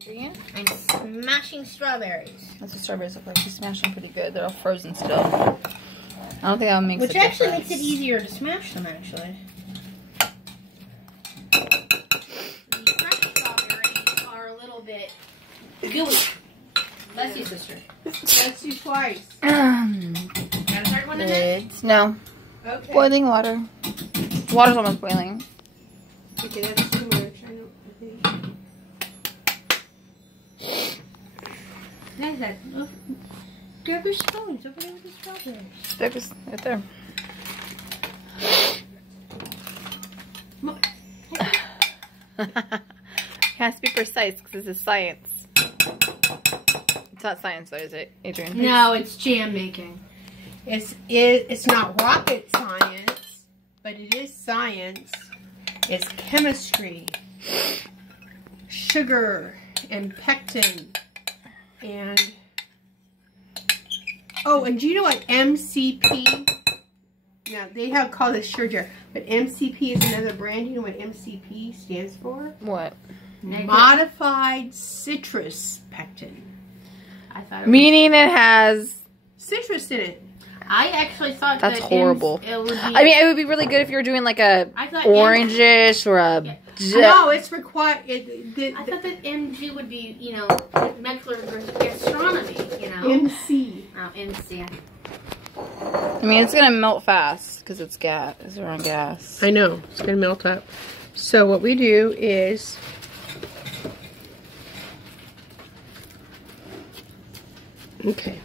Ingredient? I'm smashing strawberries. That's what strawberries look like. She's smashing pretty good. They're all frozen still. I don't think that makes a difference. Which actually makes it easier to smash them, actually. The fresh strawberries are a little bit gooey. Bless you, sister. Bless you twice. Got a third one in there? No. Okay. Boiling water. Water's almost boiling. Okay, that's too much. I think. Nice. That. Grab your spoons over there with the strawberries. They're just right there. Has to be precise because this is science. It's not science though, is it, Adrian? No, it's jam making. It's not rocket science, but it is science. It's chemistry, sugar, and pectin, and do you know what MCP? Yeah, they have called it sugar, but MCP is another brand. You know what MCP stands for? What? Modified citrus pectin. I thought. Meaning it has Citrus in it. I actually thought that's horrible. It would be, I mean, it would be really good if you were doing like a orangish or a. No, it's required. I thought that MG would be, you know, molecular gastronomy, you know. MC. Oh, MC. I mean, it's gonna melt fast because it's gas. It's around gas. I know it's gonna melt up. So what we do is. Okay.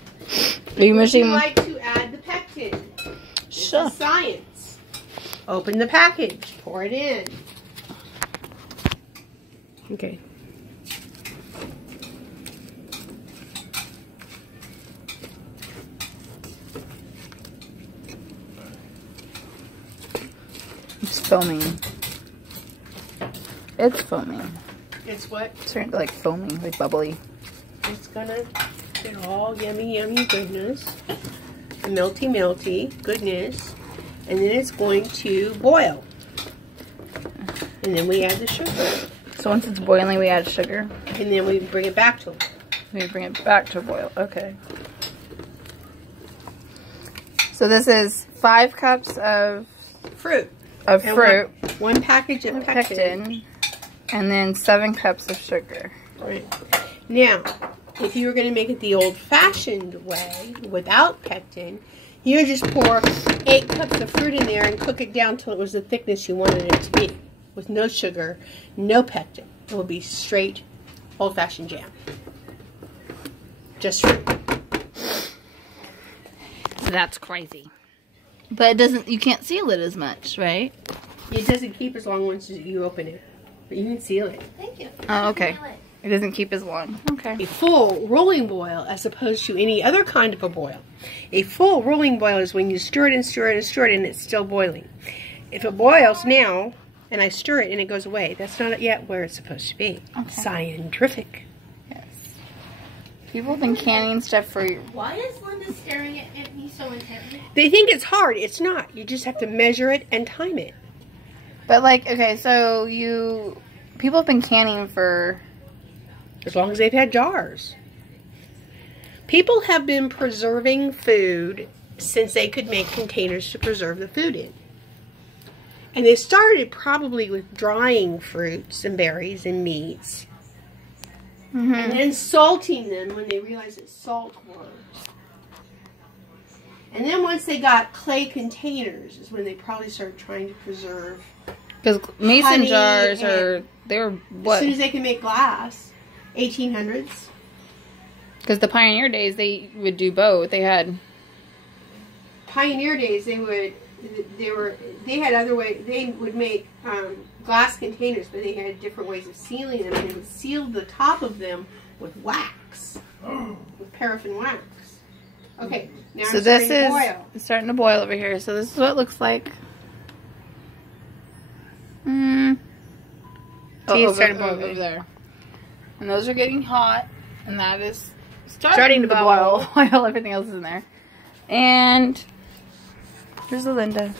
Are you Would you mixing? like to add the pectin? Sure. It's science. Open the package. Pour it in. Okay. It's foaming. It's foaming. It's what? It's starting to like foaming, like bubbly. It's gonna get all yummy, yummy goodness. Melty, melty goodness. And then it's going to boil. And then we add the sugar. So once it's boiling, we add sugar. And then we bring it back to it. We bring it back to a boil. Okay. So this is 5 cups of Fruit. and fruit. One package of pectin. And then 7 cups of sugar. Right. Now, if you were going to make it the old-fashioned way, without pectin, you would just pour 8 cups of fruit in there and cook it down till it was the thickness you wanted it to be. With no sugar, no pectin. It would be straight old-fashioned jam. Just fruit. That's crazy. But it doesn't, you can't seal it as much, right? It doesn't keep as long once you open it. But you can seal it. Thank you. Oh, okay. It doesn't keep as long. Okay. A full rolling boil as opposed to any other kind of a boil. A full rolling boil is when you stir it and stir it and stir it and it's still boiling. If it boils now and I stir it and it goes away, that's not yet where it's supposed to be. Okay. Scientific. Yes. People have been canning stuff for... Why is Linda staring at me so intently? They think it's hard. It's not. You just have to measure it and time it. But like, okay, so people have been canning for... As long as they've had jars. People have been preserving food since they could make containers to preserve the food in. And they started probably with drying fruits and berries and meats. Mm-hmm. And then salting them when they realized that salt worked. And then once they got clay containers is when they probably started trying to preserve. Because mason honey jars and- they're what? As soon as they can make glass. 1800s. Because the pioneer days, they would do both. They had... Pioneer days, they had other ways. They would make glass containers, but they had different ways of sealing them. And they would seal the top of them with wax, with paraffin wax. Okay, now So I'm this starting to is boil. it's starting to boil over here. So this is what it looks like. See, it's starting to boil. over there. And those are getting hot. And that is Starting to boil while everything else is in there. And here's the Linda.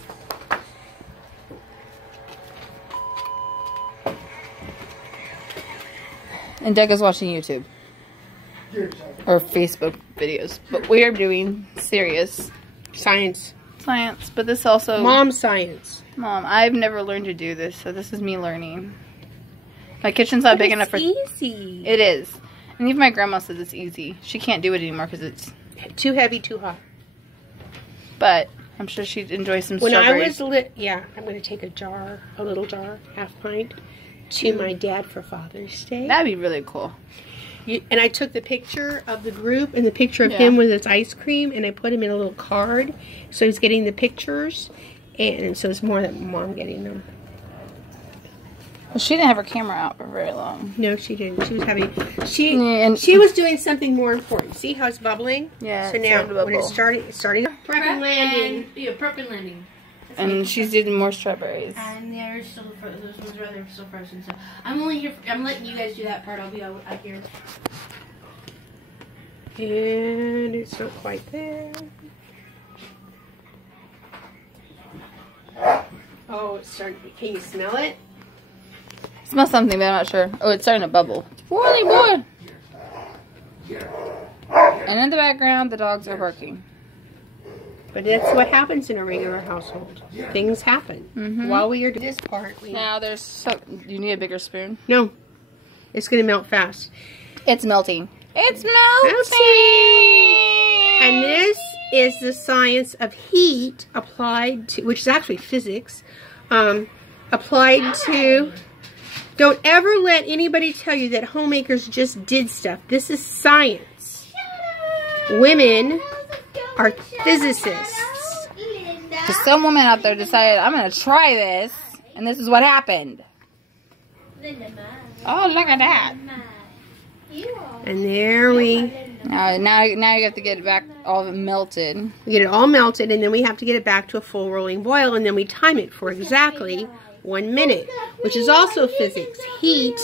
And Decca's watching YouTube. Or Facebook videos. But we are doing serious Science. science. But this also... Mom science. Mom, I've never learned to do this, so this is me learning. My kitchen's not big enough for... easy. It is. And even my grandma says it's easy. She can't do it anymore because it's... Too heavy, too hot. But I'm sure she'd enjoy some When strawberries. I was yeah, I'm going to take a little jar, half pint, to my dad for Father's Day. That'd be really cool. And I took the picture of the group and the picture of Yeah. him with his ice cream, and I put him in a little card. So he's getting the pictures, and so it's more than Mom getting them. Well, she didn't have her camera out for very long. No, she didn't. She was having and she was doing something more important. See how it's bubbling? Yeah. So it's now starting to when it's bubble. starting prep and landing. Yeah, prep and landing. And she's doing more strawberries. And they're still those ones rather still frozen. So I'm only here. I'm letting you guys do that part. I'll be out here. And it's not quite there. Oh, it's starting. Can you smell it? Smells something, but I'm not sure. Oh, it's starting to bubble. It's really good. And in the background, the dogs are barking. But that's what happens in a regular household. Things happen. Mhm. While we are doing this part, Now there's so... You need a bigger spoon? no, it's going to melt fast. It's melting. It's melting! And this is the science of heat applied to, which is actually physics, applied to... Don't ever let anybody tell you that homemakers just did stuff. This is science. Women are physicists. So some woman out there decided, I'm going to try this. And this is what happened. Oh, look at that. And there we Now you have to get it back all melted. get it all melted, and then we have to get it back to a full rolling boil, and then we time it for exactly 1 minute, which is also physics. Heat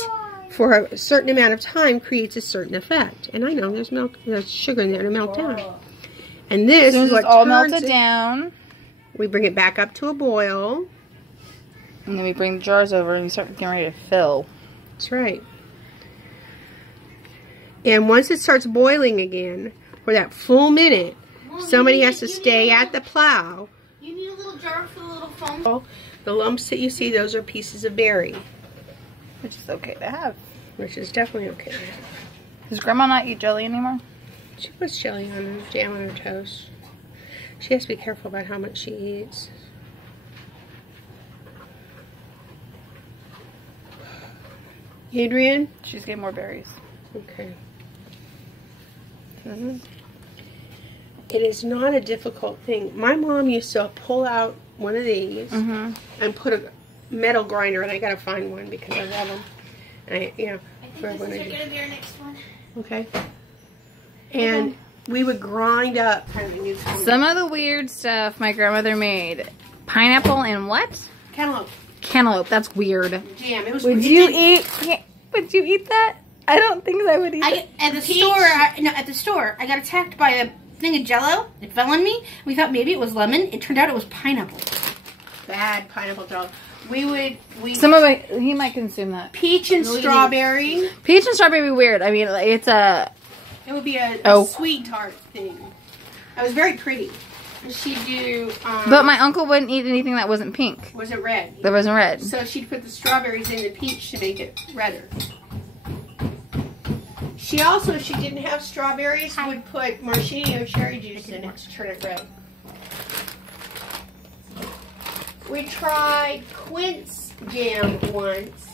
for a certain amount of time creates a certain effect. And I know there's sugar in there to melt down. And this is what all turns melted it. down. We bring it back up to a boil. And then we bring the jars over and start getting ready to fill. That's right. And once it starts boiling again, for that full minute, somebody has to stay at the plow. You need a little jar for the little foam. The lumps that you see, those are pieces of berry, Which is okay to have. which is definitely okay. Does Grandma not eat jelly anymore? She puts jelly on her, jam on her toast. She has to be careful about how much she eats. Adrian? She's getting more berries. Okay. It is not a difficult thing. My mom used to pull out one of these Mm-hmm. and put a metal grinder, and I gotta find one because I love them. And I think this is when I do. going to be our next one. Okay. And we would grind up kind of a new Some of the weird stuff my grandmother made. Pineapple and what? cantaloupe Cantaloupe. That's weird. jam. It was. Would it you did- eat? Would you eat that? I don't think I would eat it. At the store, I got attacked by a thing of Jello. It fell on me. We thought maybe it was lemon. It turned out it was pineapple. Bad pineapple jello. We He might consume that. peach and No, you strawberry. Peach and strawberry would be weird. I mean, it's a... It would be a Oh. sweet tart thing. It was very pretty. She'd do. But my uncle wouldn't eat anything that wasn't pink. Was it red? That wasn't red. So she'd put the strawberries in the peach to make it redder. She also, if she didn't have strawberries, would put maraschino cherry juice in it to turn it red. We tried quince jam once,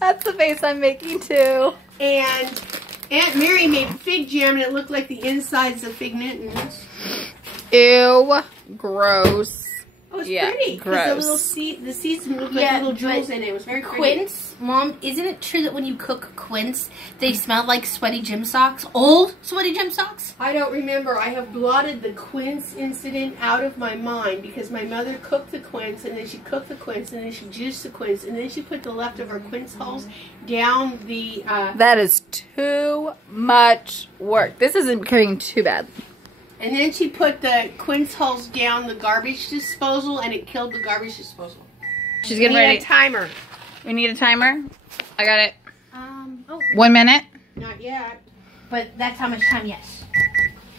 That's the face I'm making too. and Aunt Mary made fig jam, and it looked like the insides of fig Newtons. Ew. Gross. It was Yeah, pretty. 'Cause gross. the little the seeds looked like Yeah, little jewels but in it. It was very pretty. Quince, Mom, isn't it true that when you cook quince, they smell like sweaty gym socks? Old sweaty gym socks? I don't remember. I have blotted the quince incident out of my mind because my mother cooked the quince, and then she cooked the quince, and then she juiced the quince, and then she put the leftover quince hulls down the... That is too much work. This isn't becoming too bad. and then she put the quince hulls down the garbage disposal, and it killed the garbage disposal. She's We getting need ready. a timer. We need a timer. I got it. Oh, 1 minute. Not yet. but that's how much time, yes.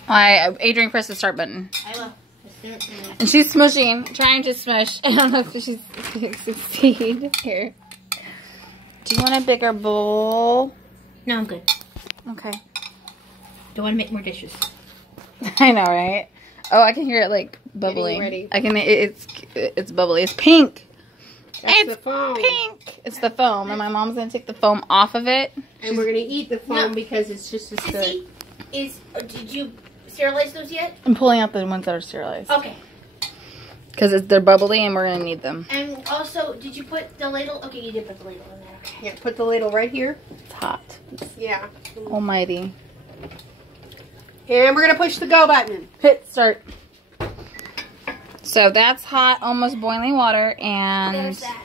Adrian pressed the start button. I will. And she's smushing, trying to smush. I don't know if she's going to succeed here. Do you want a bigger bowl? No, I'm good. Okay. Don't want to make more dishes. I know, right? Oh, I can hear it like bubbling. Ready. I can. It's bubbly. It's pink. That's It's the foam. pink. It's the foam, and my mom's gonna take the foam off of it. And we're gonna eat the foam No. because it's just as good. Sissy, did you sterilize those yet? I'm pulling out the ones that are sterilized Okay. because they're bubbly, and we're gonna need them. And also, did you put the ladle? Okay, you did put the ladle in there. Okay. Yeah, put the ladle right here. It's hot. Yeah. Almighty. And we're gonna push the go button. Hit start. So that's hot, almost boiling water, and There's that.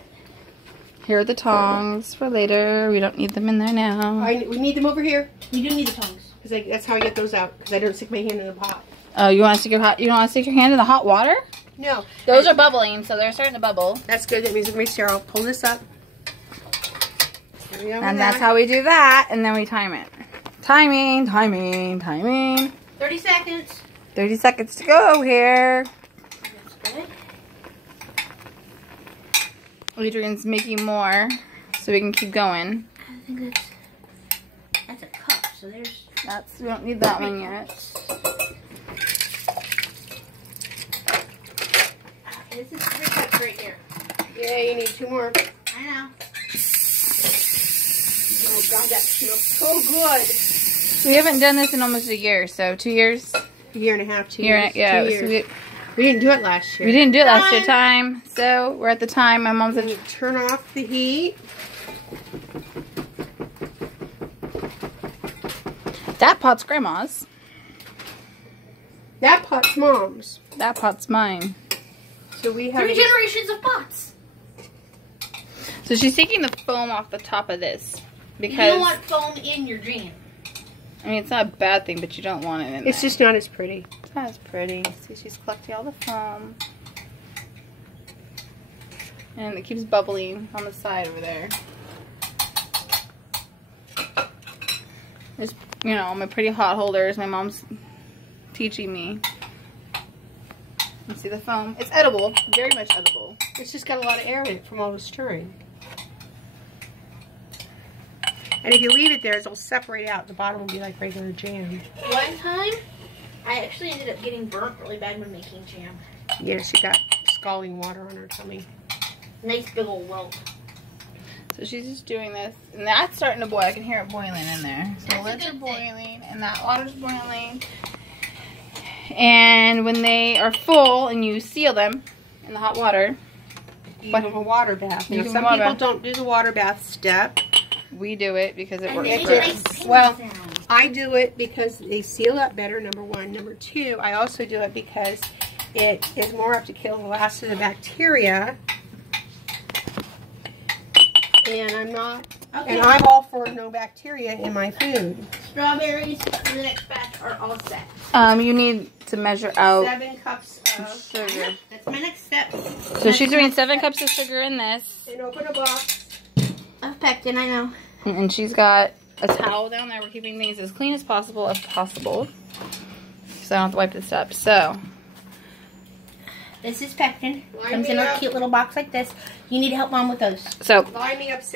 here are the tongs for later. We don't need them in there now. We need them over here You do need the tongs. because that's how I get those out. Because I don't stick my hand in the pot. Oh, you want to stick your You don't want to stick your hand in the hot water? No, Those are bubbling, so they're starting to bubble. that's good. That means it makes sure I'll pull this up. There we go. And that's how we do that, and then we time it. Timing, timing, timing. 30 seconds. 30 seconds to go here. That's good. Adrian's making more, so we can keep going. I think that's a cup, so there's... We don't need that one yet. This is 3 cups right here. Yeah, you need 2 more. I know. Oh God, that smells so good. We haven't done this in almost a year, so 2 years. A year and a half, 2 Year, years. yeah. 2 So years. We didn't do it last year. we didn't do it last year. Time. So we're at the time. My mom's Then at you turn off the heat. that pot's grandma's. That pot's mom's. That pot's mine. So we have 3 generations of pots. So she's taking the foam off the top of this You because don't want foam in your jam. I mean it's not a bad thing, but you don't want it in It's there. just not as pretty. It's not as pretty. See, she's collecting all the foam. And it keeps bubbling on the side over there. There's, you know, my pretty hot holders. My mom's teaching me. You see the foam? It's edible. Very much edible. It's just got a lot of air in it from all the stirring. And if you leave it there, it'll separate out. The bottom will be like regular jam. One time, I actually ended up getting burnt really bad when making jam. Yeah, she got scalding water on her tummy. Nice big old welt. So she's just doing this. And that's starting to boil. I can hear it boiling in there. So the That's a lids are good thing. boiling. And that water's boiling. And when they are full and you seal them in the hot water, You give them a water bath. You Now, give some them a water people bath. don't do the water bath step. we do it because it And works they for make a us. nice ping Well, sound. I do it because they seal up better, number one. Number two, I also do it because it is more up to kill the last of the bacteria. And I'm not, Okay. and I'm all for no bacteria in my food. Strawberries for the next batch are all set. You need to measure out 7 cups of, sugar. That's my next step. So she's doing 7 cups of sugar in this. and open a box. Of pectin, I know. And she's got a towel down there. We're keeping things as clean as possible So I don't have to wipe this up. So, This is pectin. Line Comes me in a up. cute little box like this. You need to help Mom with those. so Line me up 6